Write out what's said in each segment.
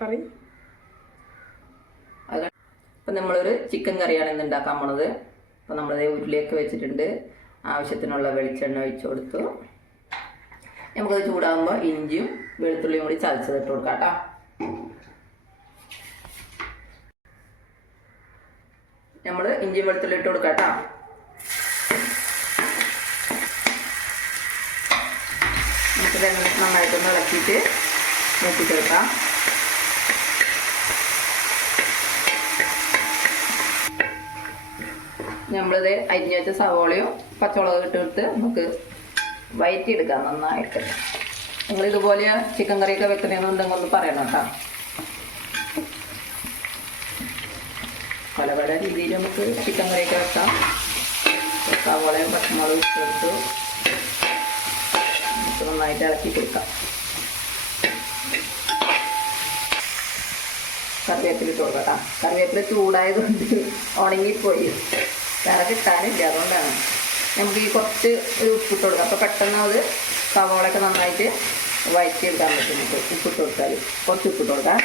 പറയും. അപ്പം നമ്മളൊരു ചിക്കൻ കറിയാണ് ഇന്ന് ഉണ്ടാക്കാൻ പോണത്. അപ്പം നമ്മളത് ഉരുളിയൊക്കെ വെച്ചിട്ടുണ്ട്. ആവശ്യത്തിനുള്ള വെളിച്ചെണ്ണ ഒഴിച്ചു കൊടുത്തു. നമുക്കത് ചൂടാകുമ്പോൾ ഇഞ്ചിയും വെളുത്തുള്ളിയും കൂടി ചതച്ചത് ഇട്ട് കൊടുക്കാം കേട്ടോ. നമ്മൾ ഇഞ്ചിയും വെളുത്തുള്ളി ഇട്ട് കൊടുക്കാം കേട്ടോ. നമുക്ക് നന്നായിട്ടൊന്ന് ഇളക്കിയിട്ട് മൂപ്പിച്ചെടുക്കാം. നമ്മളിത് അരിഞ്ഞു വെച്ച സവോളയും പച്ചമുളകും ഇട്ട് കൊടുത്ത് നമുക്ക് വയറ്റിയെടുക്കാം നന്നായിട്ട്. നിങ്ങളിതുപോലെ ചിക്കൻ കറിയൊക്കെ വെക്കണമെന്നുണ്ടെങ്കിൽ ഒന്ന് പറയണം കേട്ടോ. പല പല രീതിയിൽ നമുക്ക് ചിക്കൻ കറിയൊക്കെ വെക്കാം. സവോളയും പച്ചമുളകും ഇട്ട് കൊടുത്ത് നമുക്ക് നന്നായിട്ട് ഇളക്കി കൊടുക്കാം. കറിവേപ്പില ഇട്ട് കൊടുക്കാം കേട്ടോ. കറിവേപ്പില ചൂടായതുകൊണ്ട് ഉണങ്ങിപ്പോയി, വേറെ കിട്ടാനില്ല, അതുകൊണ്ടാണ്. നമുക്ക് ഈ കുറച്ച് ഒരു ഉപ്പിട്ട് കൊടുക്കാം. അപ്പോൾ പെട്ടെന്ന് അത് സവോളയൊക്കെ നന്നായിട്ട് വഴറ്റിയെടുക്കാൻ പറ്റും. നമുക്ക് ഉപ്പിട്ട് കൊടുത്താൽ കുറച്ച് ഉപ്പിട്ട് കൊടുക്കാം.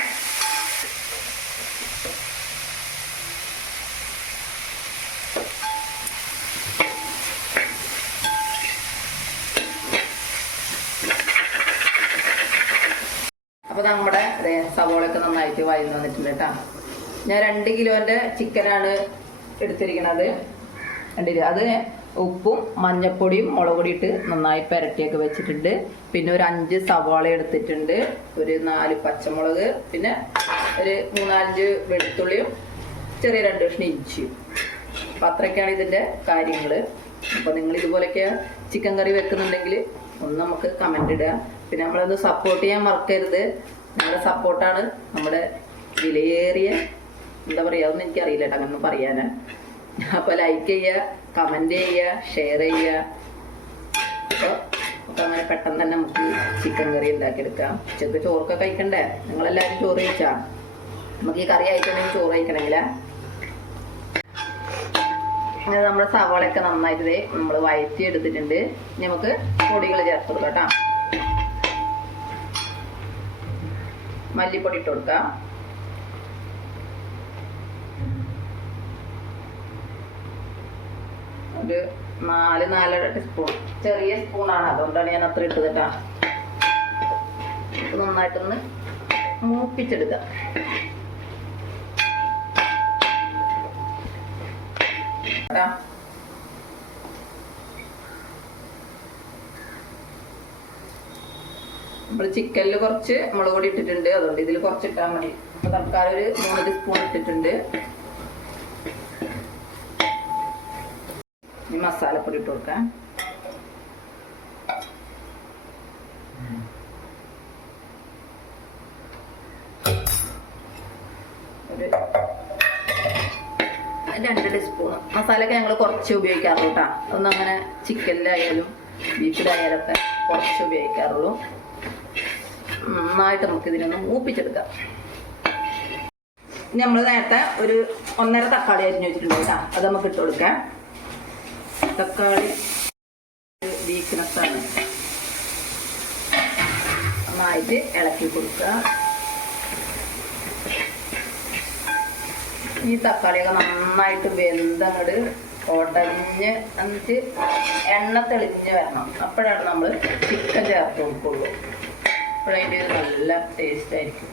അപ്പോൾ നമ്മുടെ സവോളയൊക്കെ നന്നായിട്ട് വഴന്ന് വന്നിട്ടുണ്ട് കേട്ടോ. ഞാൻ 2 കിലോൻ്റെ ചിക്കനാണ് എടുത്തിരിക്കുന്നത്. അത് ഉപ്പും മഞ്ഞപ്പൊടിയും മുളക് പൊടി ഇട്ട് നന്നായി പുരട്ടിയൊക്കെ വെച്ചിട്ടുണ്ട്. പിന്നെ ഒരു 5 സവാള എടുത്തിട്ടുണ്ട്, ഒരു 4 പച്ചമുളക്, പിന്നെ ഒരു 3-5 വെളുത്തുള്ളിയും ചെറിയ 2 കഷ്ണം ഇഞ്ചിയും. അപ്പം അത്രയൊക്കെയാണ് ഇതിൻ്റെ കാര്യങ്ങൾ. അപ്പോൾ നിങ്ങൾ ഇതുപോലെയൊക്കെ ചിക്കൻ കറി വെക്കുന്നുണ്ടെങ്കിൽ ഒന്ന് നമുക്ക് കമൻ്റ് ഇടുക. പിന്നെ നമ്മളൊന്ന് സപ്പോർട്ട് ചെയ്യാൻ മറക്കരുത്. നിങ്ങളുടെ സപ്പോർട്ടാണ് നമ്മുടെ വിലയേറിയ, എന്താ പറയുക, അതൊന്നും എനിക്കറിയില്ല കേട്ടോ അങ്ങനെ പറയാൻ. അപ്പോൾ ലൈക്ക് ചെയ്യുക, കമൻറ്റ് ചെയ്യുക, ഷെയർ ചെയ്യുക. അപ്പോൾ അങ്ങനെ പെട്ടെന്ന് തന്നെ നമുക്ക് ചിക്കൻ കറി ഉണ്ടാക്കിയെടുക്കാം. ഉച്ചക്ക് ചോറൊക്കെ കഴിക്കണ്ടേ? നിങ്ങളെല്ലാവരും ചോറ് കഴിച്ചാൽ നമുക്ക് ഈ കറി കഴിക്കണമെങ്കിൽ ചോറ് കഴിക്കണമെങ്കിൽ അങ്ങനെ നമ്മുടെ സവാളയൊക്കെ നന്നായിട്ട് നമ്മൾ വഴറ്റി എടുത്തിട്ടുണ്ട്. നമുക്ക് പൊടികൾ ചേർത്ത് കൊടുക്കാം കേട്ടോ. മല്ലിപ്പൊടി ഇട്ട് കൊടുക്കാം. ഒരു 4-4.5 ടീസ്പൂൺ, ചെറിയ സ്പൂണാണ്, അതുകൊണ്ടാണ് ഞാൻ അത്ര ഇട്ടത് കേട്ടോ. നന്നായിട്ടൊന്ന് മൂപ്പിച്ചെടുക്കാം. നമ്മൾ ചിക്കനിൽ കുറച്ച് മുളക് പൊടി ഇട്ടിട്ടുണ്ട്, അതുകൊണ്ട് ഇതിൽ കുറച്ച് ഇട്ടാൽ മതി. അപ്പോൾ തൽക്കാലം ഒരു 3 ടീസ്പൂൺ ഇട്ടിട്ടുണ്ട്. ഇനി മസാലപ്പൊടി ഇട്ട് കൊടുക്കാം. ഒരു 2 ടീസ്പൂൺ. മസാലയൊക്കെ ഞങ്ങൾ കുറച്ച് ഉപയോഗിക്കാറുള്ളൂ കേട്ടോ. അതൊന്നും അങ്ങനെ ചിക്കനിലായാലും ബീഫിലായാലൊക്കെ കുറച്ച് ഉപയോഗിക്കാറുള്ളൂ. നന്നായിട്ട് നമുക്ക് ഇതിനൊന്ന് മൂപ്പിച്ചെടുക്കാം. ഇനി നമ്മൾ നേരത്തെ ഒരു 1.5 തക്കാളി അരിഞ്ഞ് വെച്ചിട്ടുണ്ട് കേട്ടോ. അത് നമുക്ക് ഇട്ട് കൊടുക്കാം. തക്കാളി വീക്ക്നെസ്സാണ്, നന്നായിട്ട് ഇളക്കി കൊടുക്കുക. ഈ തക്കാളിയൊക്കെ നന്നായിട്ട് വെന്തങ്ങട് ഉടഞ്ഞ് എന്നിട്ട് എണ്ണ തെളിഞ്ഞ് വരണം. അപ്പോഴാണ് നമ്മൾ ചിക്കൻ ചേർത്ത് കൊടുക്കുള്ളൂ. അപ്പോഴതിൻ്റെ നല്ല ടേസ്റ്റ് ആയിരിക്കും.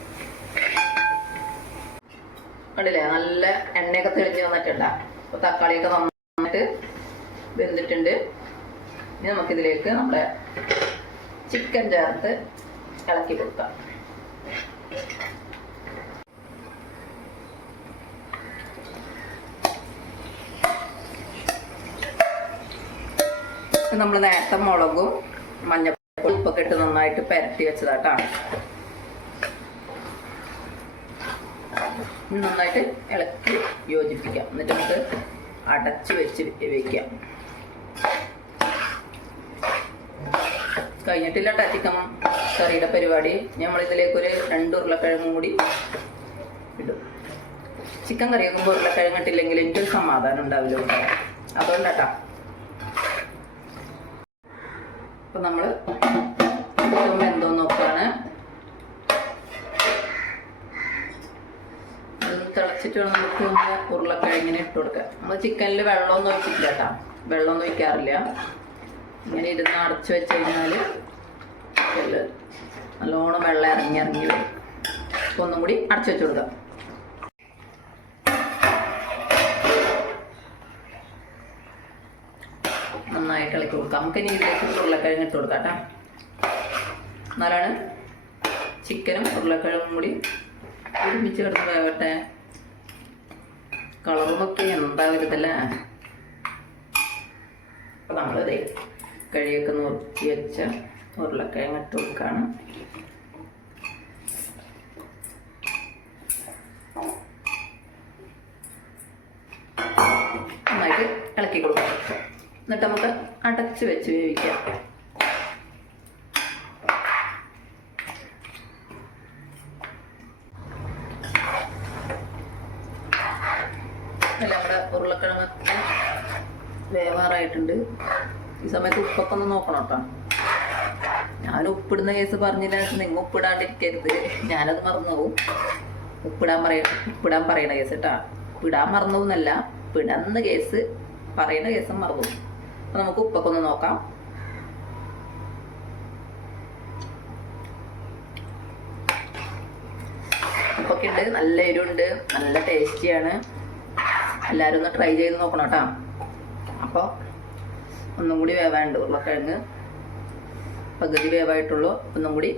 കണ്ടില്ലേ, നല്ല എണ്ണയൊക്കെ തെളിഞ്ഞ് വന്നിട്ടുണ്ട്. അപ്പോൾ തക്കാളിയൊക്കെ നന്നായിട്ട് വെന്തിട്ടുണ്ട്. ഇനി നമുക്കിതിലേക്ക് നമ്മുടെ ചിക്കൻ ചേർത്ത് ഇളക്കി കൊടുക്കാം. നമ്മൾ നേരത്തെ മുളകും മഞ്ഞപ്പൊടി ഉപ്പൊക്കെ ഇട്ട് നന്നായിട്ട് പുരട്ടി വെച്ചതാട്ടോ. നന്നായിട്ട് ഇളക്കി യോജിപ്പിക്കാം. എന്നിട്ട് നമുക്ക് അടച്ച് വെച്ച് വേവിക്കാം. കഴിഞ്ഞിട്ടില്ല കേട്ടോ ചിക്കൻ കറിയുടെ പരിപാടി. നമ്മളിതിലേക്കൊരു 2 ഉരുളക്കിഴങ്ങും കൂടി ഇടും. ചിക്കൻ കറി വെക്കുമ്പോൾ ഉരുളക്കിഴങ്ങ് ഇട്ടില്ലെങ്കിൽ എനിക്കൊരു സമാധാനം ഉണ്ടാവില്ല കേട്ടോ, അതുകൊണ്ടാട്ടോ. അപ്പം നമ്മൾ എന്തോ നോക്കുകയാണ്. അടച്ചിട്ട് വേണം നമുക്ക് ഒന്ന് ഉരുളക്കിഴങ്ങിന് ഇട്ട് കൊടുക്കാം. നമ്മൾ ചിക്കനിൽ വെള്ളമൊന്നും ഒഴിച്ചിട്ടില്ല കേട്ടോ, വെള്ളമൊന്നും ഒഴിക്കാറില്ല. ഇങ്ങനെ ഇരുന്ന് അടച്ചു വെച്ച് കഴിഞ്ഞാൽ നല്ലോണം വെള്ളം ഇറങ്ങി വരും. അപ്പോൾ ഒന്നും കൂടി അടച്ചു വെച്ച് കൊടുക്കാം. നന്നായിട്ട് ഇളക്കി കൊടുക്കാം. നമുക്ക് ഇനി ഇതിലേക്ക് ഉരുളക്കിഴങ്ങ് ഇട്ട് കൊടുക്കാം കേട്ടോ. എന്നാലാണ് ചിക്കനും ഉരുളക്കിഴങ്ങും കൂടി ഒരുമിച്ച് കിടന്ന് വേവട്ടെ. കളറുമൊക്കെ എന്താ വരുതല്ലേ. അപ്പോൾ നമ്മളിത് കഴിയൊക്കെ നോക്കി വെച്ച ഉരുളക്കിഴങ്ങ് ഇട്ട് കൊടുക്കുകയാണ്. നന്നായിട്ട് ഇളക്കി കൊടുക്കാം. എന്നിട്ട് നമുക്ക് അടച്ച് വെച്ച് വേവിക്കാം. അല്ല, നമ്മുടെ ഉരുളക്കിഴങ്ങൊക്കെ വേവാറായിട്ടുണ്ട്. ഈ സമയത്ത് ഉപ്പൊക്കെ ഒന്ന് നോക്കണം കേട്ടോ. ഞാൻ ഉപ്പിടുന്ന കേസ് പറഞ്ഞില്ല, നിങ്ങൾ ഉപ്പിടാണ്ടിരിക്കരുത്, ഞാനത് മറന്നു പോവും. ഉപ്പിടാൻ പറയണ കേസ് കേട്ടാ. ഉപ്പിടാൻ മറന്നു പോകുന്നല്ല, ഉപ്പിടുന്ന കേസ് പറയുന്ന കേസും മറന്നു. അപ്പം നമുക്ക് ഉപ്പൊക്കെ ഒന്ന് നോക്കാം. ഉപ്പൊക്കെ ഉണ്ട്, നല്ല എരിവുണ്ട്, നല്ല ടേസ്റ്റിയാണ്. എല്ലാവരും ഒന്ന് ട്രൈ ചെയ്ത് നോക്കണം കേട്ടോ. അപ്പോൾ ഒന്നും കൂടി വേവാനുണ്ട്. ഉരുളക്കിഴങ്ങ് പകുതി വേവായിട്ടുള്ളൂ. ഒന്നും കൂടി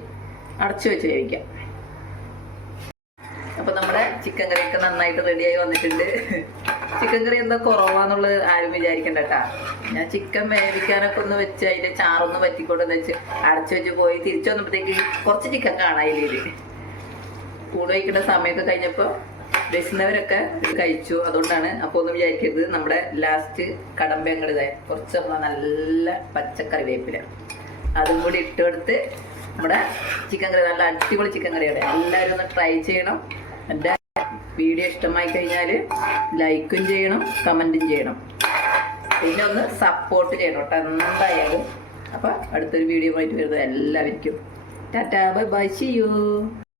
അടച്ചു വെച്ച് വേവിക്കാം. അപ്പോൾ നമ്മുടെ ചിക്കൻ കറിയൊക്കെ നന്നായിട്ട് റെഡിയായി വന്നിട്ടുണ്ട്. ചിക്കൻ കറി എന്താ കുറവാന്നുള്ളത് ആരും വിചാരിക്കണ്ട കേട്ടാ. ഞാൻ ചിക്കൻ വേവിക്കാനൊക്കെ ഒന്ന് വെച്ച് അതിൻ്റെ ചാറൊന്ന് പറ്റിക്കൊണ്ടെന്ന് വെച്ച് അടച്ചു വെച്ച് പോയി തിരിച്ചു വന്നപ്പോഴത്തേക്ക് കുറച്ച് ചിക്കൻ കാണാനില്ല. കൂടെ വയ്ക്കുന്ന സമയമൊക്കെ കഴിഞ്ഞപ്പോൾ വിശന്നവരൊക്കെ കഴിച്ചു. അതുകൊണ്ടാണ്. അപ്പോൾ ഒന്നും വിചാരിക്കരുത്. നമ്മുടെ ലാസ്റ്റ് കടമ്പ ഞങ്ങളിതായി കുറച്ച് നല്ല പച്ചക്കറി വേപ്പില അതും കൂടി ഇട്ടെടുത്ത് നമ്മുടെ ചിക്കൻ കറി, നല്ല അടിപൊളി ചിക്കൻ കറിയാണ്. എല്ലാവരും ഒന്ന് ട്രൈ ചെയ്യണം. എൻ്റെ വീഡിയോ ഇഷ്ടമായി കഴിഞ്ഞാൽ ലൈക്കും ചെയ്യണം, കമൻറ്റും ചെയ്യണം, പിന്നെ ഒന്ന് സപ്പോർട്ട് ചെയ്യണം കേട്ടോ എന്തായാലും. അപ്പം അടുത്തൊരു വീഡിയോ ആയിട്ട് വരുന്നത് എല്ലാവർക്കും tata, bye bye, see U.